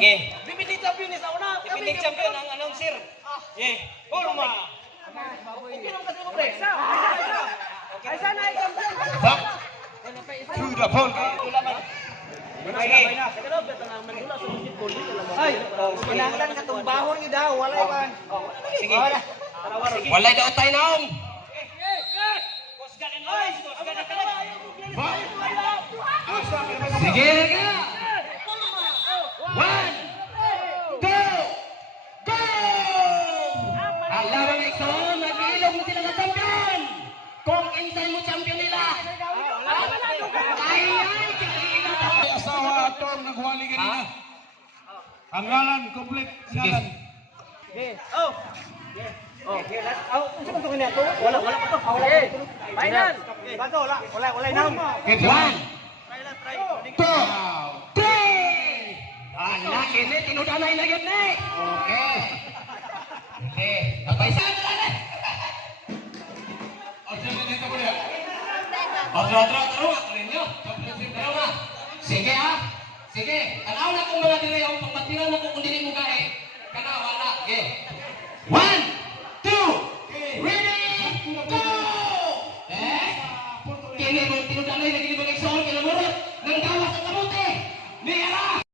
Sige. Defending champion ni sa una. Defending champion ang announcer. Sige. Forma. Okay naman kasi mo, pre. Ay, sana ay champion. Back to the ball. Sige. Ay, kinahanglan ka itong bahon niyo daw. Walay ba? Sige. Walay daw tayo naong. Sige na. 1, 2, go! Alam mo ito, nag-iilog mo sila ng champion. Kung insay mo champion nila. Ay, asawa atong nagwali kanina. Ang ngalan, complete ngalan. Oh. Unsa man to kanya to? Wala pa to. Final. Bato wala nang. Get 1, 2, 3. Anak, ini tinudanay na yun eh. Okay. Okay. Tapay sa dali. Dito mo yan. Atro. Sige ha. Sige. Tanaw na kung mga dili ang pagpatiran na kung dili mo gae. Kana wala. Okay. 1, 2, ready, go! Kini mo tinudanay na kini mo